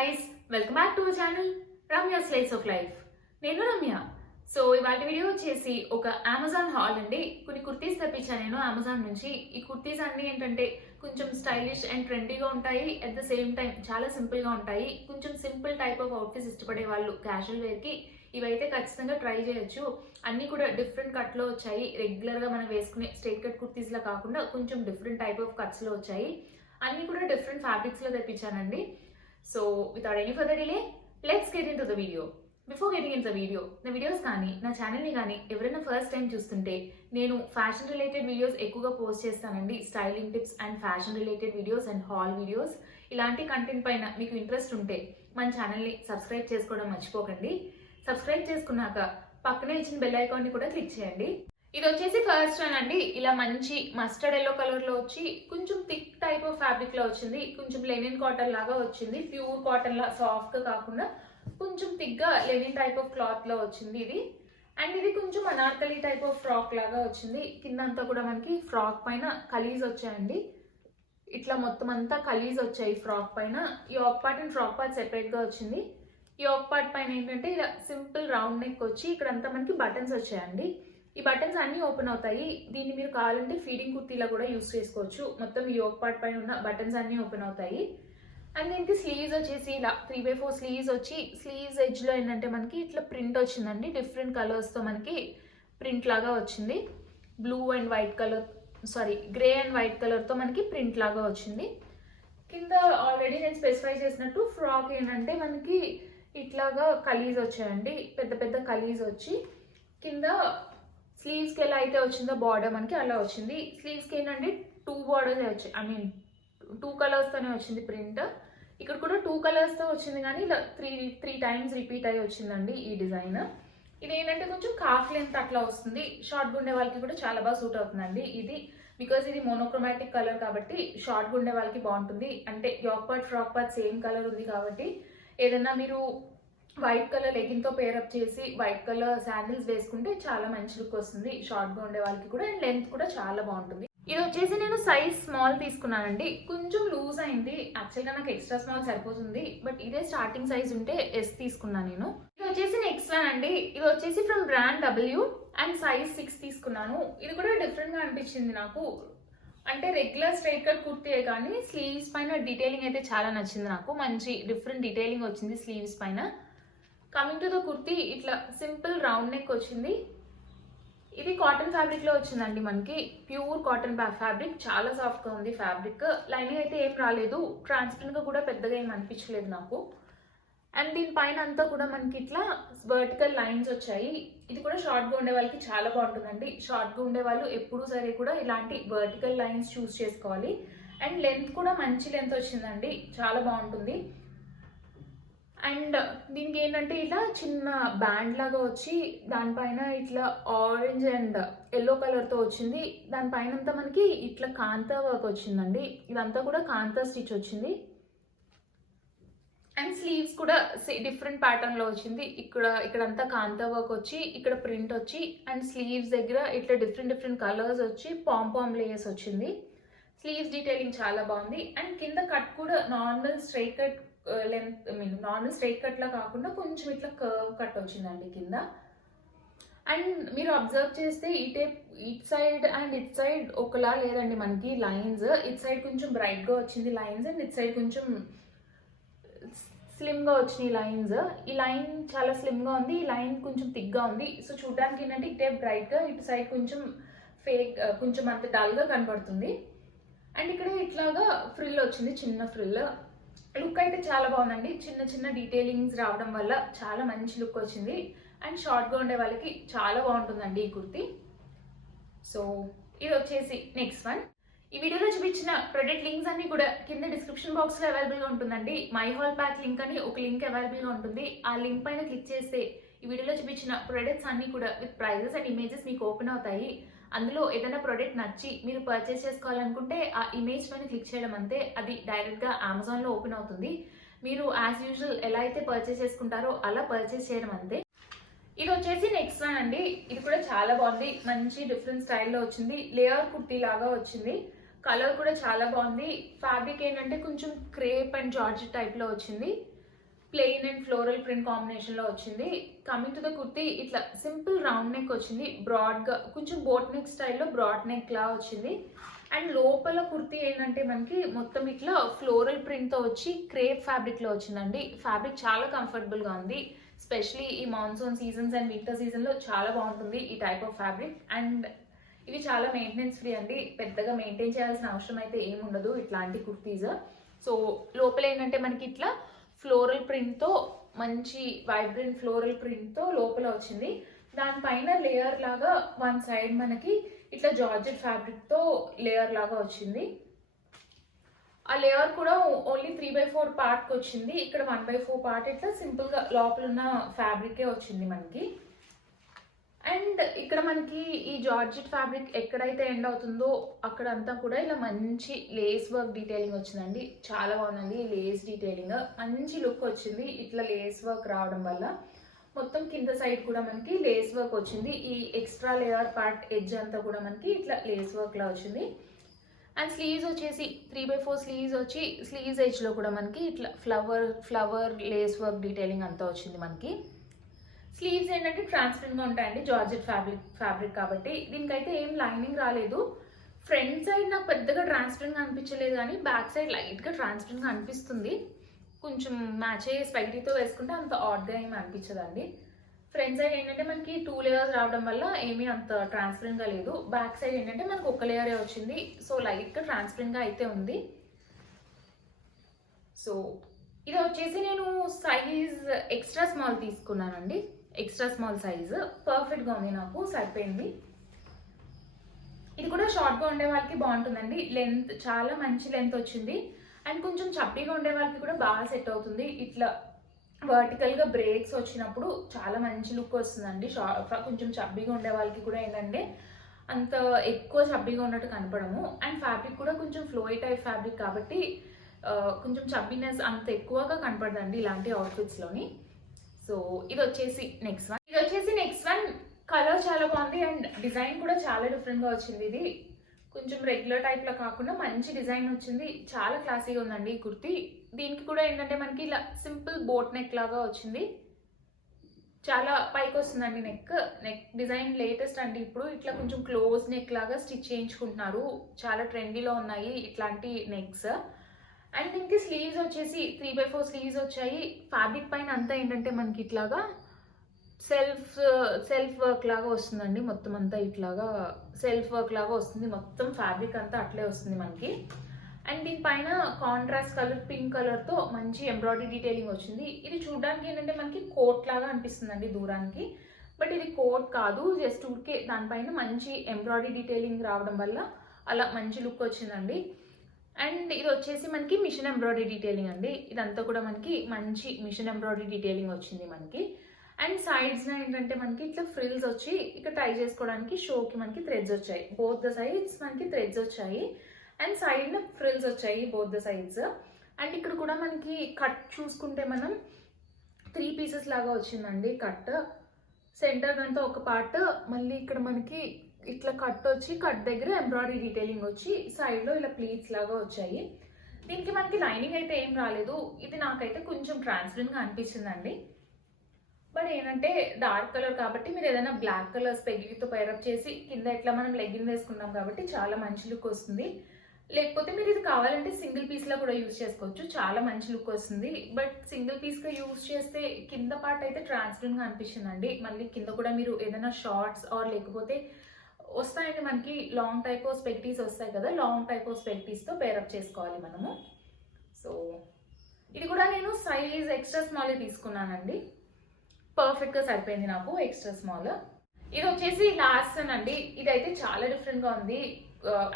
guys, welcome back to our channel Ramya Slice of Life. నేను Ramya. So ఇవాళ video వచ్చేసి ఒక అమెజాన్ హాల్ అండి. కొన్ని కుర్తీస్ తెప్పించాను నేను అమెజాన్ నుంచి. ఈ కుర్తీస్ అన్ని ఏంటంటే కొంచెం స్టైలిష్ అండ్ ట్రెండీగా ఉంటాయి, అట్ ద సేమ్ టైం చాలా సింపుల్ గా ఉంటాయి. కొంచెం సింపుల్ టైప్ ఆఫ్ అవుట్ఫిట్స్ ఇష్టపడే వాళ్ళు క్యాజువల్ వేర్ కి ఇవైతే ఖచ్చితంగా ట్రై చేయొచ్చు. అన్ని కూడా డిఫరెంట్ కట్ లో వచ్చాయి. రెగ్యులర్ గా మనం వేసుకునే స్ట్రైట్ కట్ కుర్తీస్ లా కాకుండా కొంచెం డిఫరెంట్ టైప్ ఆఫ్ కట్స్ లో వచ్చాయి. అన్ని కూడా డిఫరెంట్ ఫ్యాబ్రిక్స్ లో తెప్పించానండి. So without any further delay let's get into the video. Before getting in the videos కానీ నా ఛానల్ని కానీ ఎవరైనా ఫస్ట్ టైం చూస్తుంటే నేను ఫ్యాషన్ రిలేటెడ్ వీడియోస్ ఎక్కువగా పోస్ట్ చేస్తానండి. Styling tips and fashion related videos and haul videos. ఇలాంటి కంటెంట్ పైన మీకు ఇంట్రెస్ట్ ఉంటే మన ఛానల్ని సబ్స్క్రైబ్ చేసుకోవడం మర్చిపోకండి. సబ్స్క్రైబ్ చేసుకున్నాక పక్కనే ఇచ్చిన బెల్ ఐకాన్ని కూడా క్లిక్ చేయండి. ఇది వచ్చేసి ఫస్ట్ వన్ అండి. ఇలా మంచి మస్టర్డ్ ఎల్లో కలర్ లో వచ్చి కొంచెం థిక్ టైప్ ఆఫ్ ఫ్యాబ్రిక్ లో వచ్చింది. కొంచెం లెనిన్ కాటన్ లాగా వచ్చింది. ప్యూర్ కాటన్ లా సాఫ్ట్ గా కాకుండా కొంచెం థిక్ గా లెనిన్ టైప్ ఆఫ్ క్లాత్ లో వచ్చింది ఇది. అండ్ ఇది కొంచెం అనార్కలి టైప్ ఆఫ్ ఫ్రాక్ లాగా వచ్చింది. కింద అంతా కూడా మనకి ఫ్రాక్ పైన కలీజ్ వచ్చాయండి. ఇట్లా మొత్తం అంతా కలీజ్ వచ్చాయి ఫ్రాక్ పైన. ఈ ఆక్ part and frock part separate గా వచ్చింది. ఈ ఆక్ పార్ట్ పైన ఏంటంటే ఇలా సింపుల్ రౌండ్ నెక్ వచ్చి ఇక్కడంతా మనకి బటన్స్ వచ్చాయండి. ఈ బటన్స్ అన్ని ఓపెన్ అవుతాయి. దీన్ని మీరు కావాలంటే ఫీడింగ్ కుర్తీలా కూడా యూస్ చేసుకోవచ్చు. మొత్తం ఈ యోక్ పార్ట్ పైన ఉన్న బటన్స్ అన్ని ఓపెన్ అవుతాయి. అండ్ దీనికి స్లీవ్స్ వచ్చేసి ఇలా 3/4 స్లీవ్స్ వచ్చి స్లీవ్స్ ఎడ్జ్ లో ఏంటంటే మనకి ఇట్లా ప్రింట్ వచ్చిందండి. డిఫరెంట్ కలర్స్ తో మనకి ప్రింట్ లాగా వచ్చింది. Blue and white colour grey and white colour తో మనకి ప్రింట్ లాగా వచ్చింది. కింద ఆల్రెడీ నేను స్పెసిఫై చేసినట్టు ఫ్రాక్ ఏంటంటే మనకి ఇట్లాగా కలీజ్ వచ్చాయండి. పెద్ద పెద్ద కలీజ్ వచ్చి కింద స్లీవ్స్ కి ఎలా అయితే వచ్చిందో బార్డర్ మనకి అలా వచ్చింది. స్లీవ్స్ కి ఏంటంటే 2 బార్డర్స్ వచ్చాయి. ఐ మీన్ 2 కలర్స్ తోనే వచ్చింది ప్రింట్. ఇక్కడ కూడా 2 కలర్స్ తో వచ్చింది కానీ ఇలా 3 టైమ్స్ రిపీట్ అయ్యి వచ్చిందండి ఈ డిజైన్. ఇది ఏంటంటే కొంచెం కాఫ్ లెంత్ అట్లా వస్తుంది. షార్ట్ గుండే వాళ్ళకి కూడా చాలా బాగా సూట్ అవుతుందండి ఇది. బికాస్ ఇది మోనోక్రోమాటిక్ కలర్ కాబట్టి షార్ట్ గుండే వాళ్ళకి బాగుంటుంది. అంటే yoke part frock part same colour ఉంది కాబట్టి ఏదన్నా మీరు వైట్ కలర్ లెగిన్ తో పేరప్ చేసి వైట్ కలర్ శాండిల్స్ వేసుకుంటే చాలా మంచి లుక్ వస్తుంది షార్ట్ గా ఉండే వాళ్ళకి కూడా. అండ్ లెంత్ కూడా చాలా బాగుంటుంది. ఇది వచ్చేసి నేను సైజ్ స్మాల్ తీసుకున్నానండి. కొంచెం లూజ్ అయింది. యాక్చువల్గా నాకు ఎక్స్ట్రా స్మాల్ సరిపోతుంది, బట్ ఇదే స్టార్టింగ్ సైజ్ ఉంటే ఎస్ తీసుకున్నాను నేను. ఇది వచ్చేసి నెక్స్ట్ వన్ అండి. ఇది వచ్చేసి from brand W and size 6 తీసుకున్నాను. ఇది కూడా డిఫరెంట్ గా అనిపించింది నాకు. అంటే రెగ్యులర్ స్ట్రైట్ కట్ కుర్తీయే కానీ స్లీవ్స్ పైన డీటెయిలింగ్ అయితే చాలా నచ్చింది నాకు. మంచి డిఫరెంట్ డీటెయిలింగ్ వచ్చింది స్లీవ్స్ పైన. కమింగ్ టు ద కుర్తీ ఇట్లా సింపుల్ రౌండ్ నెక్ వచ్చింది. ఇది కాటన్ ఫ్యాబ్రిక్ లో వచ్చిందండి మనకి. Pure cotton fabric. చాలా సాఫ్ట్ గా ఉంది ఫ్యాబ్రిక్. లైనింగ్ అయితే ఏం రాలేదు. ట్రాన్స్పరెంట్ గా కూడా పెద్దగా ఏం అనిపించలేదు నాకు. అండ్ దీనిపైన అంతా కూడా మనకి ఇట్లా వర్టికల్ లైన్స్ వచ్చాయి. ఇది కూడా షార్ట్ గా ఉండే వాళ్ళకి చాలా బాగుంటుందండి. షార్ట్ గా ఉండే వాళ్ళు ఎప్పుడు సరే కూడా ఇలాంటి వర్టికల్ లైన్స్ చూస్ చేసుకోవాలి. అండ్ లెంత్ కూడా మంచి లెంత్ వచ్చిందండి. చాలా బాగుంటుంది. అండ్ దీనికి ఏంటంటే ఇలా చిన్న బ్యాండ్ లాగా వచ్చి దానిపైన ఇట్లా ఆరెంజ్ అండ్ ఎల్లో కలర్ తో వచ్చింది. దానిపైన అంతా మనకి ఇట్లా కాంతా వర్క్ వచ్చిందండి. ఇదంతా కూడా కాంతా స్టిచ్ వచ్చింది. అండ్ స్లీవ్స్ కూడా డిఫరెంట్ ప్యాటర్న్ లో వచ్చింది. ఇక్కడంతా కాంతా వర్క్ వచ్చి ఇక్కడ ప్రింట్ వచ్చి అండ్ స్లీవ్స్ దగ్గర ఇట్లా డిఫరెంట్ కలర్స్ వచ్చి పామ్ లేయర్స్ వచ్చింది. స్లీవ్స్ డీటెయిలింగ్ చాలా బాగుంది. అండ్ కింద కట్ కూడా normal straight cut length normal straight cut లా కాకుండా కొంచెం ఇట్లా కర్వ్ కట్ వచ్చిందండి కింద. అండ్ మీరు అబ్జర్వ్ చేస్తే it side and it side ఒకలా లేదండి మనకి లైన్స్. ఇట్ సైడ్ కొంచెం బ్రైట్ గా వచ్చింది లైన్స్ అండ్ ఇట్ సైడ్ కొంచెం స్లిమ్ గా వచ్చినాయి లైన్స్. ఈ లైన్ చాలా స్లిమ్ గా ఉంది. ఈ లైన్ కొంచెం థిక్ గా ఉంది. సో చూడడానికి ఏంటంటే ఇటే బ్రైట్ గా ఇటు సైడ్ కొంచెం కొంచెం అంత డల్ గా కనపడుతుంది. అండ్ ఇక్కడ ఇట్లాగా ఫ్రిల్ వచ్చింది, చిన్న ఫ్రిల్. లుక్ అయితే చాలా బాగుందండి. చిన్న డీటెయిలింగ్స్ రావడం వల్ల చాలా మంచి లుక్ వచ్చింది. అండ్ షార్ట్ గా ఉండే వాళ్ళకి చాలా బాగుంటుందండి ఈ కుర్తీ. సో ఇది వచ్చేసి నెక్స్ట్ వన్. ఈ వీడియోలో చూపించిన ప్రొడక్ట్ లింక్స్ అన్ని కూడా కింద డిస్క్రిప్షన్ బాక్స్ లో అవైలబుల్ గా ఉంటుందండి. మై హాల్ ప్యాక్ లింక్ అని ఒక లింక్ అవైలబుల్ గా ఉంటుంది. ఆ లింక్ పైన క్లిక్ చేస్తే ఈ వీడియోలో చూపించిన ప్రొడక్ట్స్ అన్ని కూడా విత్ ప్రైజెస్ అండ్ ఇమేజెస్ మీకు ఓపెన్ అవుతాయి. అందులో ఏదైనా ప్రోడక్ట్ నచ్చి మీరు పర్చేస్ చేసుకోవాలనుకుంటే ఆ ఇమేజ్ పైన క్లిక్ చేయడం అంతే. అది డైరెక్ట్ గా అమెజాన్ లో ఓపెన్ అవుతుంది. మీరు యాజ్ యూజువల్ ఎలా అయితే పర్చేస్ చేసుకుంటారో అలా పర్చేస్ చేయడం అంతే. ఇది వచ్చేసి నెక్స్ట్ వన్ అండి. ఇది కూడా చాలా బాగుంది. మంచి డిఫరెంట్ స్టైల్లో వచ్చింది. లేయర్ కుర్తీ లాగా వచ్చింది. కలర్ కూడా చాలా బాగుంది. ఫ్యాబ్రిక్ ఏంటంటే కొంచెం క్రేప్ అండ్ జార్జెట్ టైప్ లో వచ్చింది. Plain and floral print combination లో వచ్చింది. కమింగ్ టు ద కుర్తీ, ఇట్లా సింపుల్ రౌండ్ నెక్ వచ్చింది, బ్రాడ్ గా కొంచెం బోట్ నెక్ స్టైల్లో బ్రాడ్ నెక్ లా వచ్చింది. అండ్ లోపల కుర్తీ ఏంటంటే మనకి మొత్తం ఇట్లా ఫ్లోరల్ ప్రింట్ తో వచ్చి క్రేప్ ఫ్యాబ్రిక్ లో వచ్చిందండి. ఫ్యాబ్రిక్ చాలా కంఫర్టబుల్ గా ఉంది, స్పెషలీ ఈ monsoon seasons and winter season లో చాలా బాగుంటుంది ఈ టైప్ ఆఫ్ ఫ్యాబ్రిక్. అండ్ ఇవి చాలా మెయింటెనెన్స్ ఫ్రీ అండి, పెద్దగా మెయింటైన్ చేయాల్సిన అవసరం అయితే ఏమి ఉండదు ఇట్లాంటి కుర్తీస్. సో లోపల ఏంటంటే మనకి ఇట్లా ఫ్లోరల్ ప్రింట్తో, మంచి వైబ్రెంట్ ఫ్లోరల్ ప్రింట్తో లోపల వచ్చింది. దానిపైన లేయర్ లాగా వన్ సైడ్ మనకి ఇట్లా జార్జెట్ ఫ్యాబ్రిక్తో లేయర్ లాగా వచ్చింది. ఆ లేయర్ కూడా ఓన్లీ 3/4 పార్ట్కి వచ్చింది. ఇక్కడ 1/4 పార్ట్ ఇట్లా సింపుల్గా లోపల ఉన్న ఫ్యాబ్రికే వచ్చింది మనకి. అండ్ ఇక్కడ మనకి ఈ జార్జెట్ ఫ్యాబ్రిక్ ఎక్కడైతే ఎండ్ అవుతుందో అక్కడంతా కూడా ఇలా మంచి లేస్ వర్క్ డీటెయిలింగ్ వచ్చిందండి. చాలా బాగుందండి ఈ లేస్ డీటెయిలింగ్, మంచి లుక్ వచ్చింది ఇట్లా లేస్ వర్క్ రావడం వల్ల. మొత్తం కింద సైడ్ కూడా మనకి లేస్ వర్క్ వచ్చింది. ఈ ఎక్స్ట్రా లేయర్ పార్ట్ ఎడ్జ్ అంతా కూడా మనకి ఇట్లా లేస్ వర్క్ లా వచ్చింది. అండ్ స్లీవ్స్ వచ్చేసి 3/4 స్లీవ్స్ వచ్చి, స్లీవ్స్ ఎడ్జ్లో కూడా మనకి ఇట్లా ఫ్లవర్ లేస్ వర్క్ డీటెయిలింగ్ అంతా వచ్చింది మనకి. స్లీవ్స్ ఏంటంటే ట్రాన్స్పరెంట్గా ఉంటాయండి, జార్జెట్ ఫ్యాబ్రిక్ కాబట్టి. దీనికైతే ఏం లైనింగ్ రాలేదు. ఫ్రంట్ సైడ్ నాకు పెద్దగా ట్రాన్స్పరెంట్గా అనిపించలేదు, కానీ బ్యాక్ సైడ్ లైట్గా ట్రాన్స్పరెంట్గా అనిపిస్తుంది. కొంచెం మ్యాచ్ అయ్యే స్పైటీతో వేసుకుంటే అంత ఆడ్గా ఏమి అనిపించదండి. ఫ్రంట్ సైడ్ ఏంటంటే మనకి 2 లేయర్స్ రావడం వల్ల ఏమీ అంత ట్రాన్స్పరెంట్గా లేదు. బ్యాక్ సైడ్ ఏంటంటే మనకు ఒక లేయరే వచ్చింది, సో లైట్గా ట్రాన్స్పరెంట్గా అయితే ఉంది. సో ఇది వచ్చేసి నేను సైజ్ ఎక్స్ట్రా స్మాల్ తీసుకున్నానండి. ఎక్స్ట్రా స్మాల్ సైజు పర్ఫెక్ట్గా ఉంది, నాకు సరిపోయింది. ఇది కూడా షార్ట్గా ఉండే వాళ్ళకి బాగుంటుందండి. లెంత్ చాలా మంచి లెంత్ వచ్చింది. అండ్ కొంచెం చప్పీగా ఉండే వాళ్ళకి కూడా బాగా సెట్ అవుతుంది. ఇట్లా వర్టికల్గా బ్రేక్స్ వచ్చినప్పుడు చాలా మంచి లుక్ వస్తుందండి. కొంచెం చబ్బీగా ఉండే వాళ్ళకి కూడా ఏంటంటే అంత ఎక్కువ చబ్బీగా ఉన్నట్టు కనపడము. అండ్ ఫ్యాబ్రిక్ కూడా కొంచెం ఫ్లోయి టైప్ ఫ్యాబ్రిక్ కాబట్టి కొంచెం చబ్బీనెస్ అంత ఎక్కువగా కనపడదండి ఇలాంటి అవుట్ఫిట్స్లోని. సో ఇది వచ్చేసి నెక్స్ట్ వన్. కలర్ చాలా బాగుంది అండ్ డిజైన్ కూడా చాలా డిఫరెంట్గా వచ్చింది. ఇది కొంచెం రెగ్యులర్ టైప్లో కాకుండా మంచి డిజైన్ వచ్చింది, చాలా క్లాసీగా ఉందండి ఈ కుర్తీ. దీనికి కూడా ఏంటంటే మనకి ఇలా సింపుల్ బోట్ నెక్ లాగా వచ్చింది, చాలా పైకి వస్తుందండి నెక్ డిజైన్. లేటెస్ట్ అండి ఇప్పుడు ఇట్లా కొంచెం క్లోజ్ నెక్ లాగా స్టిచ్ చేయించుకుంటున్నారు, చాలా ట్రెండీలో ఉన్నాయి ఇట్లాంటి నెక్స్. అండ్ దీనికి స్లీవ్స్ వచ్చేసి 3/4 స్లీవ్స్ వచ్చాయి. ఫ్యాబ్రిక్ పైన అంతా ఏంటంటే మనకి ఇట్లాగా సెల్ఫ్ వర్క్ లాగా వస్తుందండి. మొత్తం అంతా ఇట్లాగా సెల్ఫ్ వర్క్ లాగా వస్తుంది, మొత్తం ఫ్యాబ్రిక్ అంతా అట్లే వస్తుంది మనకి. అండ్ దీనిపైన కాంట్రాస్ట్ కలర్ పింక్ కలర్తో మంచి ఎంబ్రాయిడరీ డీటెయిలింగ్ వచ్చింది. ఇది చూడడానికి ఏంటంటే మనకి కోట్ లాగా అనిపిస్తుందండి దూరానికి, బట్ ఇది కోట్ కాదు, జస్ట్ ఊరికే దానిపైన మంచి ఎంబ్రాయిడరీ డీటెయిలింగ్ రావడం వల్ల అలా మంచి లుక్ వచ్చిందండి. అండ్ ఇది వచ్చేసి మనకి మిషన్ ఎంబ్రాయిడరీ డీటెయిలింగ్ అండి. ఇదంతా కూడా మనకి మంచి మిషన్ ఎంబ్రాయిడరీ డీటెయిలింగ్ వచ్చింది మనకి. అండ్ సైడ్స్న ఏంటంటే మనకి ఇట్లా ఫ్రిల్స్ వచ్చి ఇక్కడ టై చేసుకోవడానికి షోకి మనకి థ్రెడ్స్ వచ్చాయి, బోత్ ద సైడ్స్ మనకి థ్రెడ్స్ వచ్చాయి. అండ్ సైడ్న ఫ్రిల్స్ వచ్చాయి బోత్ ద సైడ్స్. అండ్ ఇక్కడ కూడా మనకి కట్ చూసుకుంటే మనం 3 పీసెస్ లాగా వచ్చిందండి కట్. సెంటర్ అంతా ఒక పార్ట్, మళ్ళీ ఇక్కడ మనకి ఇట్లా కట్ వచ్చి, కట్ దగ్గర ఎంబ్రాయిడరీ డీటెయిలింగ్ వచ్చి, సైడ్లో ఇలా ప్లీట్స్ లాగా వచ్చాయి. దీనికి మనకి లైనింగ్ అయితే ఏం రాలేదు. ఇది నాకైతే కొంచెం ట్రాన్స్పరెంట్గా అనిపించిందండి. బట్ ఏంటంటే డార్క్ కలర్ కాబట్టి మీరు ఏదైనా బ్లాక్ కలర్ స్పెగితో పైరప్ చేసి కింద ఎట్లా మనం లెగ్గిన్ వేసుకున్నాం కాబట్టి చాలా మంచి లుక్ వస్తుంది. లేకపోతే మీరు ఇది కావాలంటే సింగిల్ పీస్లో కూడా యూజ్ చేసుకోవచ్చు, చాలా మంచి లుక్ వస్తుంది. బట్ సింగిల్ పీస్గా యూజ్ చేస్తే కింద పార్ట్ అయితే ట్రాన్స్పరెంట్గా అనిపిస్తుందండి. మళ్ళీ కింద కూడా మీరు ఏదైనా షార్ట్స్ ఆర్ లేకపోతే వస్తాయండి మనకి లాంగ్ టైప్ ఆఫ్ స్పెక్టీస్ వస్తాయి కదా, లాంగ్ టైప్ ఆఫ్ స్పెక్టీస్తో పేరప్ చేసుకోవాలి మనము. సో ఇది కూడా నేను సైజ్ ఎక్స్ట్రా స్మాల్ తీసుకున్నానండి, పర్ఫెక్ట్గా సరిపోయింది నాకు ఎక్స్ట్రా స్మాల్. ఇది వచ్చేసి లాస్ట్ అండి. ఇదైతే చాలా డిఫరెంట్గా ఉంది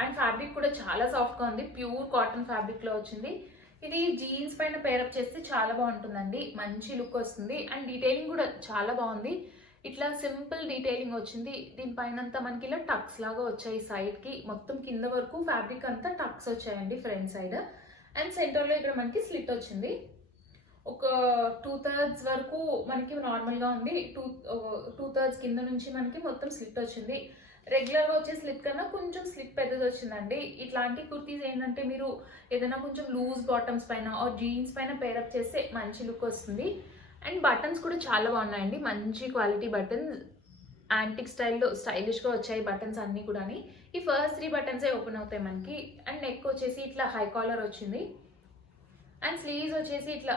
అండ్ ఫ్యాబ్రిక్ కూడా చాలా సాఫ్ట్గా ఉంది, ప్యూర్ కాటన్ ఫ్యాబ్రిక్లో వచ్చింది. ఇది జీన్స్ పైన పేరప్ చేస్తే చాలా బాగుంటుందండి, మంచి లుక్ వస్తుంది. అండ్ డీటెయిలింగ్ కూడా చాలా బాగుంది, ఇట్లా సింపుల్ డీటెయిలింగ్ వచ్చింది. దీనిపైన అంతా మనకి ఇలా టక్స్ లాగా వచ్చాయి సైడ్కి, మొత్తం కింద వరకు ఫ్యాబ్రిక్ అంతా టక్స్ వచ్చాయండి ఫ్రంట్ సైడ్. అండ్ సెంటర్లో ఇక్కడ మనకి స్లిట్ వచ్చింది, ఒక 2/3 వరకు మనకి నార్మల్గా ఉంది, 2/3 కింద నుంచి మనకి మొత్తం స్లిట్ వచ్చింది. రెగ్యులర్గా వచ్చే స్లిప్ కన్నా కొంచెం స్లిప్ పెద్దది వచ్చిందండి. ఇట్లాంటి కుర్తీస్ ఏంటంటే మీరు ఏదైనా కొంచెం లూజ్ బాటమ్స్ పైన ఆర్ జీన్స్ పైన పేరప్ చేస్తే మంచి లుక్ వస్తుంది. అండ్ బటన్స్ కూడా చాలా బాగున్నాయండి, మంచి క్వాలిటీ బటన్స్, యాంటిక్ స్టైల్లో స్టైలిష్గా వచ్చాయి బటన్స్ అన్నీ కూడా. ఈ ఫస్ట్ 3 బటన్సే ఓపెన్ అవుతాయి మనకి. అండ్ నెక్ వచ్చేసి ఇట్లా హై కాలర్ వచ్చింది. అండ్ స్లీవ్స్ వచ్చేసి ఇట్లా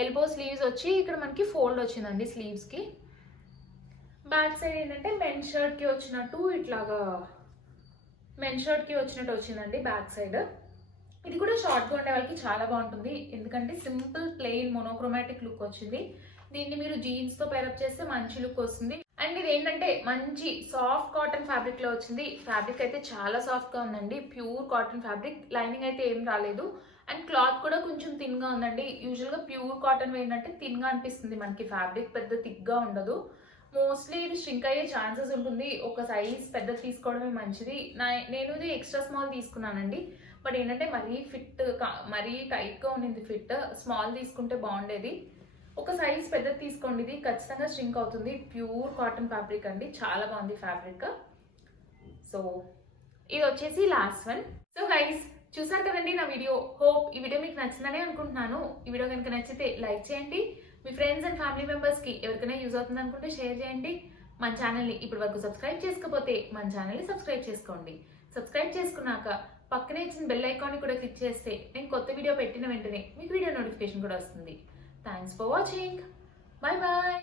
ఎల్బో స్లీవ్స్ వచ్చి ఇక్కడ మనకి ఫోల్డ్ వచ్చిందండి స్లీవ్స్కి. బ్యాక్ సైడ్ ఏంటంటే మెన్ షర్ట్కి వచ్చినట్టు ఇట్లాగా మెన్ షర్ట్కి వచ్చినట్టు వచ్చిందండి బ్యాక్ సైడ్. ఇది కూడా షార్ట్గా ఉండే వాళ్ళకి చాలా బాగుంటుంది, ఎందుకంటే సింపుల్ ప్లెయిన్ మోనోక్రోమాటిక్ లుక్ వచ్చింది. దీన్ని మీరు జీన్స్తో పేరప్ చేస్తే మంచి లుక్ వస్తుంది. అండ్ ఇది ఏంటంటే మంచి సాఫ్ట్ కాటన్ ఫ్యాబ్రిక్లో వచ్చింది. ఫ్యాబ్రిక్ అయితే చాలా సాఫ్ట్గా ఉందండి, ప్యూర్ కాటన్ ఫ్యాబ్రిక్, లైనింగ్ అయితే ఏం రాలేదు. అండ్ క్లాత్ కూడా కొంచెం థిన్గా ఉందండి. యూజువల్గా ప్యూర్ కాటన్ ఏంటంటే థిన్గా అనిపిస్తుంది మనకి, ఫ్యాబ్రిక్ పెద్ద థిక్గా ఉండదు. మోస్ట్లీ ఇది ష్రింక్ అయ్యే ఛాన్సెస్ ఉంటుంది, ఒక సైజ్ పెద్దది తీసుకోవడమే మంచిది. నేను ఇది ఎక్స్ట్రా స్మాల్ తీసుకున్నానండి, బట్ ఏంటంటే మరీ టైట్గా ఉండింది ఫిట్. స్మాల్ తీసుకుంటే బాగుండేది. ఒక సైజ్ పెద్దది తీసుకోండి, ఇది ఖచ్చితంగా ష్రింక్ అవుతుంది. ప్యూర్ కాటన్ ఫ్యాబ్రిక్ అండి, చాలా బాగుంది ఫ్యాబ్రిక్. సో ఇది వచ్చేసి లాస్ట్ వన్. సో గైస్, చూసారు కదండి నా వీడియో. హోప్ ఈ వీడియో మీకు నచ్చిందనే అనుకుంటున్నాను. ఈ వీడియో కనుక నచ్చితే లైక్ చేయండి, మీ ఫ్రెండ్స్ అండ్ ఫ్యామిలీ మెంబర్స్కి ఎవరికైనా యూజ్ అవుతుంది అనుకుంటే షేర్ చేయండి. మన ఛానల్ని ఇప్పటి వరకు సబ్స్క్రైబ్ చేసుకోకపోతే మన ఛానల్ని సబ్స్క్రైబ్ చేసుకోండి. సబ్స్క్రైబ్ చేసుకున్నాక పక్కనే ఇచ్చిన బెల్ ఐకాన్ని కూడా క్లిక్ చేస్తే నేను కొత్త వీడియో పెట్టిన వెంటనే మీకు వీడియో నోటిఫికేషన్ కూడా వస్తుంది. Thanks for watching. Bye bye.